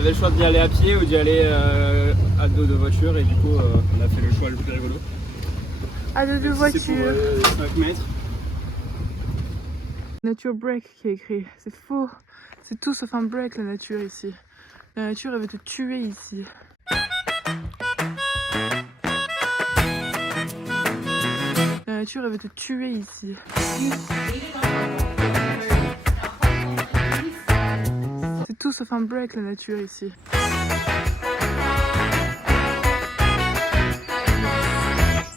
On avait le choix d'y aller à pied ou d'y aller à dos de voiture et du coup on a fait le choix le plus rigolo. À dos de voiture. C'est pour 5 mètres. Nature break qui est écrit, c'est faux. C'est tout sauf un break la nature ici. La nature elle veut te tuer ici. La nature elle veut te tuer ici. C'est tout sauf un break la nature ici.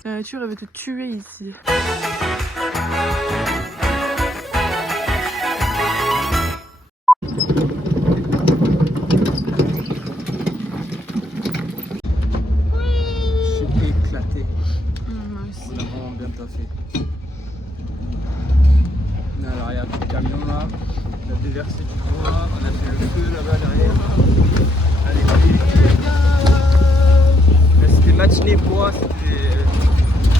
La nature elle veut te tuer ici. J'ai éclaté. Moi aussi. On a vraiment bien taffé. Alors il y a un petit camion là, on a déversé du bois, on a fait le feu là-bas derrière. Allez, là, c'était matinée bois, c'était...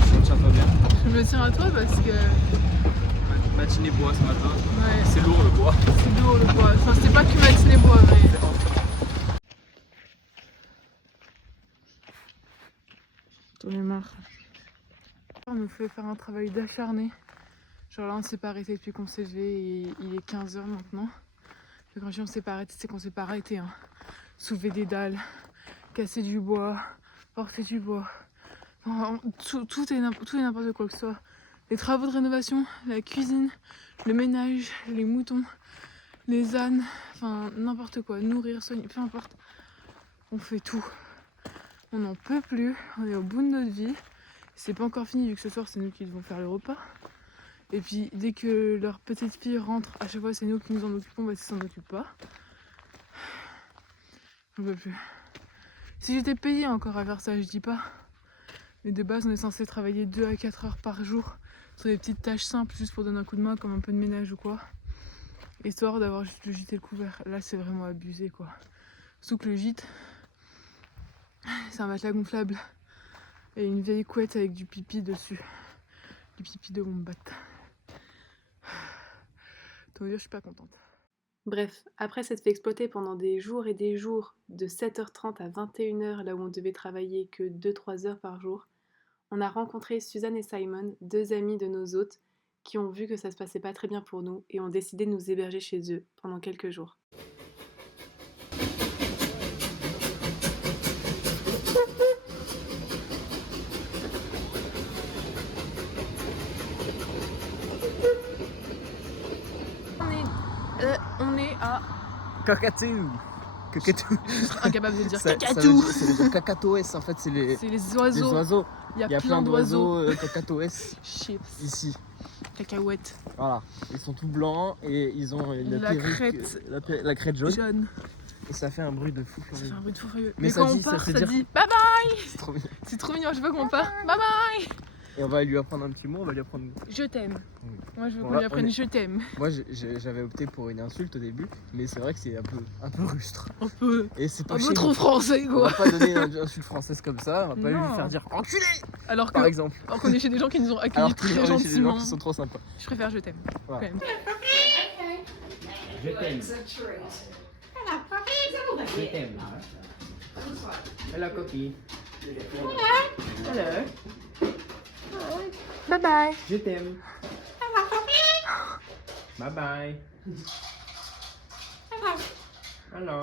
Ça ne tient pas bien. Je me tiens à toi parce que Matinée bois ce matin, ouais, c'est lourd le bois. c'est lourd le bois. Enfin c'était pas que matinée bois mais... J'en ai marre. On nous fait faire un travail d'acharné. Genre là on s'est pas arrêté depuis qu'on s'est levé et il est 15h maintenant. Et quand je dis on s'est pas arrêté, c'est qu'on s'est pas arrêté. Hein. Soulever des dalles, casser du bois, porter du bois. Enfin, tout est n'importe quoi que ce soit. Les travaux de rénovation, la cuisine, le ménage, les moutons, les ânes, enfin n'importe quoi, nourrir, soigner, peu importe. On fait tout. On n'en peut plus, on est au bout de notre vie. C'est pas encore fini vu que ce soir c'est nous qui devons faire le repas. Et puis dès que leur petite fille rentre, à chaque fois c'est nous qui nous en occupons, bah ça s'en occupe pas. J'en peux plus. Si j'étais payée encore à faire ça, je dis pas. Mais de base on est censé travailler 2 à 4 heures par jour sur des petites tâches simples juste pour donner un coup de main comme un peu de ménage ou quoi. Histoire d'avoir juste le gîte et le couvert. Là c'est vraiment abusé quoi. Surtout que le gîte, c'est un matelas gonflable et une vieille couette avec du pipi dessus. Du pipi de wombat. Autant dire je suis pas contente. Bref, après s'être fait exploiter pendant des jours et des jours, de 7h30 à 21h, là où on devait travailler que 2-3 heures par jour, on a rencontré Suzanne et Simon, deux amis de nos hôtes, qui ont vu que ça se passait pas très bien pour nous et ont décidé de nous héberger chez eux pendant quelques jours. On est à... Cacatoo. Cacatoo. Je serais incapable de dire Ça cacatou. veut dire cacatoès en fait, c'est les oiseaux. oiseaux. Il y a plein d'oiseaux. Cacatoès Chips. ici. Cacahuètes. Voilà, ils sont tout blancs et ils ont une perruque, la crête jaune. Jaune. Et ça fait un bruit de fou Ça furieux. fait un bruit de fou furieux. Mais Mais ça quand on dit- ça part, fait ça dire- dit bye bye. C'est trop mignon. C'est trop mignon, je veux qu'on part. Bye bye. Et on va lui apprendre un petit mot, on va lui apprendre. Je t'aime. Oui. Moi je veux qu'on Voilà, lui apprenne on est- je t'aime. Moi j'avais opté pour une insulte au début, mais c'est vrai que c'est un peu rustre. Un peu Et c'est pas un chez peu nous. trop français On quoi. va pas donner une insulte française comme ça, on va pas Non. lui faire dire enculé Alors par que exemple. alors qu'on est chez des gens qui nous ont accueillis Alors que très chez des gens gentiment. qui sont trop sympas. Je préfère je t'aime. Voilà. Quand même. Je t'aime. Je t'aime. Hello coquille. Hello. Bye bye. Je t'aime. Bye bye. Hello.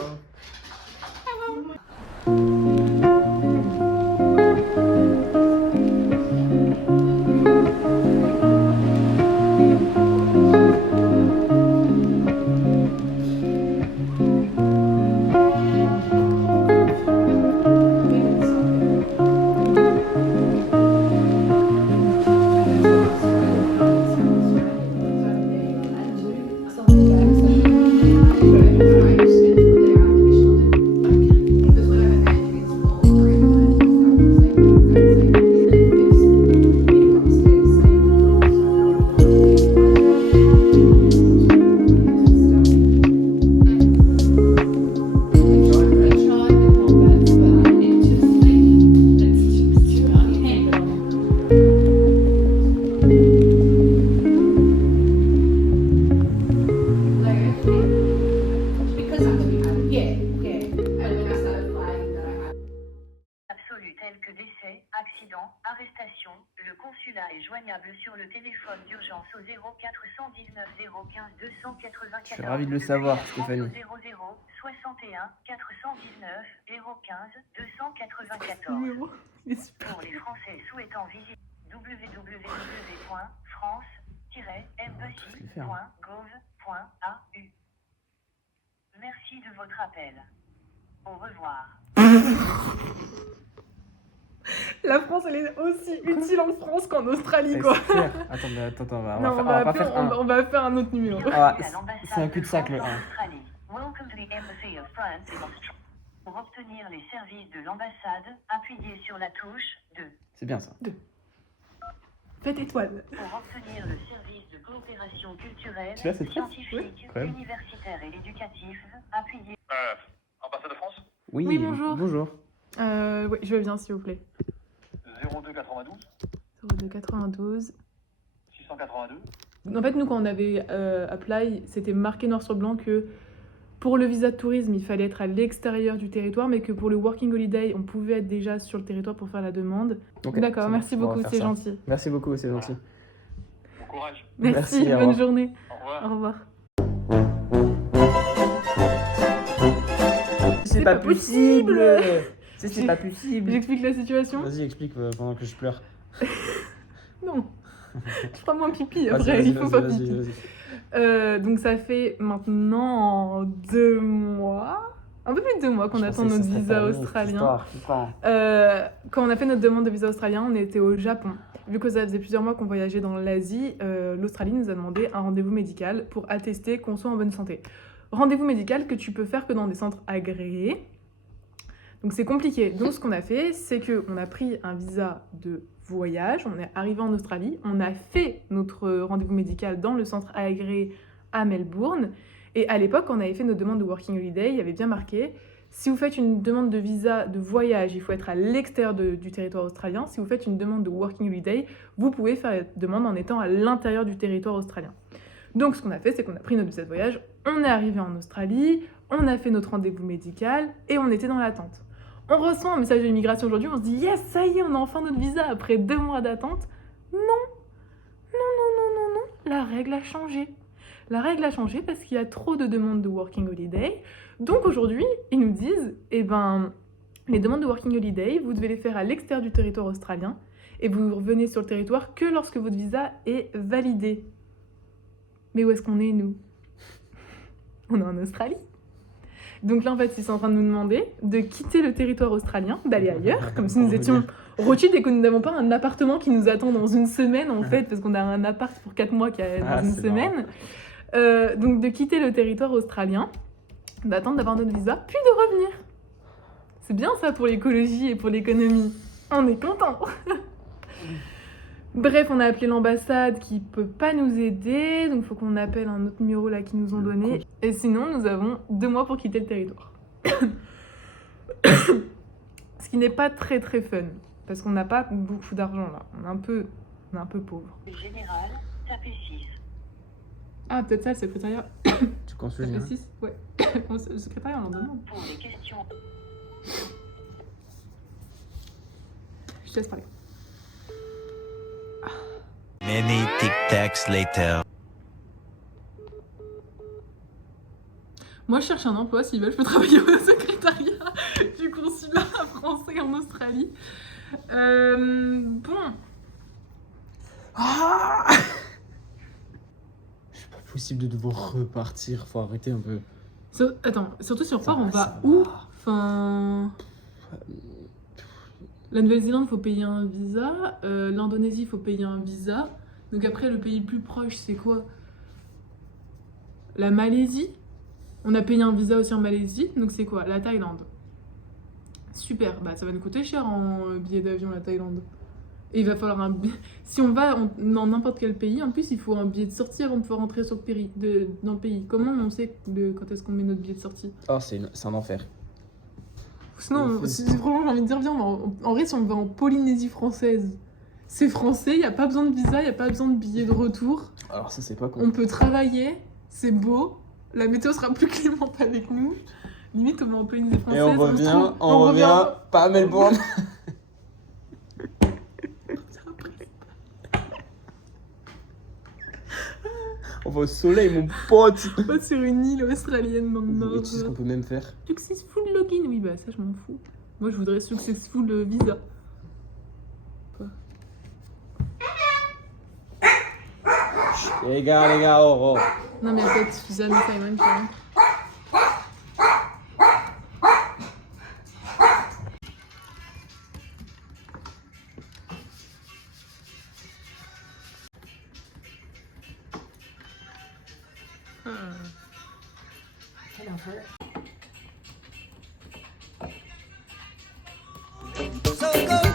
incident, arrestation, le consulat est joignable sur le téléphone d'urgence au 0419 015 294. Je suis ravi de le savoir, Stéphanie. 00 61 419 015 294. Numéro, il est super. Pour les Français souhaitant visiter www.france-embassy.gov.au. Merci de votre appel. Au revoir. La France, elle est aussi utile en France qu'en Australie, quoi. C'est clair. Attends, on va, Non, on va appeler- faire un. on va faire un autre numéro. Ah, c'est un cul-de-sac, le 1. Welcome to the Embassy of France in Australia. Pour obtenir les services de l'ambassade, appuyez sur la touche 2. C'est bien ça. Faites étoile. Pour obtenir le service de coopération culturelle, Tu l'as, cette phrase? scientifique, incroyable. universitaire et éducatif, appuyez. Ambassade de France Oui, bonjour. Bonjour. Oui, je veux bien, s'il vous plaît. 0292 0292. 682. En fait, nous, quand on avait apply, c'était marqué noir sur blanc que pour le visa de tourisme, il fallait être à l'extérieur du territoire, mais que pour le working holiday, on pouvait être déjà sur le territoire pour faire la demande. Ok, D'accord, c'est bon, merci on va beaucoup, faire c'est ça. gentil. Merci beaucoup, c'est gentil. Bon courage. Merci, Merci, au bonne revoir. journée. Au revoir. Au revoir. C'est pas possible. C'est pas possible. J'explique la situation? Vas-y, explique pendant que je pleure. Non. Je ferai moins pipi Vas-y, après, vas-y, il faut vas-y, pas vas-y, pipi. vas-y. Donc ça fait maintenant 2 mois, un peu plus de 2 mois qu'on Je attend pensais que notre ça serait visa terminé, cette australien. histoire. Quand on a fait notre demande de visa australien, on était au Japon. Vu que ça faisait plusieurs mois qu'on voyageait dans l'Asie, l'Australie nous a demandé un rendez-vous médical pour attester qu'on soit en bonne santé. Rendez-vous médical que tu peux faire que dans des centres agréés. Donc c'est compliqué. Donc ce qu'on a fait, c'est qu'on a pris un visa de voyage, on est arrivé en Australie, on a fait notre rendez-vous médical dans le centre agréé à Melbourne. Et à l'époque, quand on avait fait nos demandes de Working Holiday, il y avait bien marqué si vous faites une demande de visa de voyage, il faut être à l'extérieur du territoire australien. Si vous faites une demande de Working Holiday, vous pouvez faire la demande en étant à l'intérieur du territoire australien. Donc ce qu'on a fait, c'est qu'on a pris notre visa de voyage, on est arrivé en Australie, on a fait notre rendez-vous médical et on était dans l'attente. On reçoit un message de l'immigration aujourd'hui, on se dit yes, ça y est, on a enfin notre visa après 2 mois d'attente. Non, la règle a changé. La règle a changé parce qu'il y a trop de demandes de Working Holiday. Donc aujourd'hui, ils nous disent, les demandes de Working Holiday, vous devez les faire à l'extérieur du territoire australien et vous revenez sur le territoire que lorsque votre visa est validé. Mais où est-ce qu'on est, nous? On est en Australie. Donc là, en fait, ils sont en train de nous demander de quitter le territoire australien, d'aller ailleurs, comme si nous étions rotudes et que nous n'avons pas un appartement qui nous attend dans une semaine, en fait, parce qu'on a un appart pour 4 mois qui est dans une semaine. Donc de quitter le territoire australien, d'attendre d'avoir notre visa, puis de revenir. C'est bien ça pour l'écologie et pour l'économie. On est content. Bref, on a appelé l'ambassade qui peut pas nous aider, donc il faut qu'on appelle un autre numéro là qu'ils nous ont donné. Et sinon, nous avons 2 mois pour quitter le territoire. Ce qui n'est pas très très fun, parce qu'on n'a pas beaucoup d'argent là. On est un peu pauvre. Général, tapez 6. Ah, peut-être ça, le secrétariat. Tu consultes, Tapez hein. 6, ouais. Le secrétariat, on en demande. Pour les questions. Je te laisse parler. Many tic-tacs later. Moi, je cherche un emploi. S'ils veulent, je peux travailler au secrétariat du consulat français en Australie. Bon. Ah, c'est pas possible de devoir repartir, faut arrêter un peu. Attends, surtout si on repart, Ça on va, va ça où? va. Enfin... La Nouvelle-Zélande, il faut payer un visa. L'Indonésie, il faut payer un visa. Donc après, le pays le plus proche, c'est quoi? La Malaisie. On a payé un visa aussi en Malaisie. Donc c'est quoi? La Thaïlande. Super. Bah ça va nous coûter cher en billet d'avion, la Thaïlande. Et il va falloir un... Si on va dans n'importe quel pays, en plus, il faut un billet de sortie avant de pouvoir rentrer sur dans le pays. Comment on sait quand est-ce qu'on met notre billet de sortie? Oh, c'est un enfer. Sinon, vraiment, j'ai envie de dire, viens, en vrai, si on va en Polynésie française, c'est français, il n'y a pas besoin de visa, il n'y a pas besoin de billet de retour. Alors ça, c'est pas con. On peut travailler, c'est beau, la météo sera plus clémente avec nous. Limite, on va en Polynésie française. Et on revient pas à Melbourne. On va au soleil, mon pote. On va sur une île australienne dans le nord. Et tu sais ce qu'on peut même faire? Successful login, oui, bah ça je m'en fous. Moi je voudrais successful visa. Les gars, oh. Non, mais peut-être Suzanne et Simon qui rentrent. So go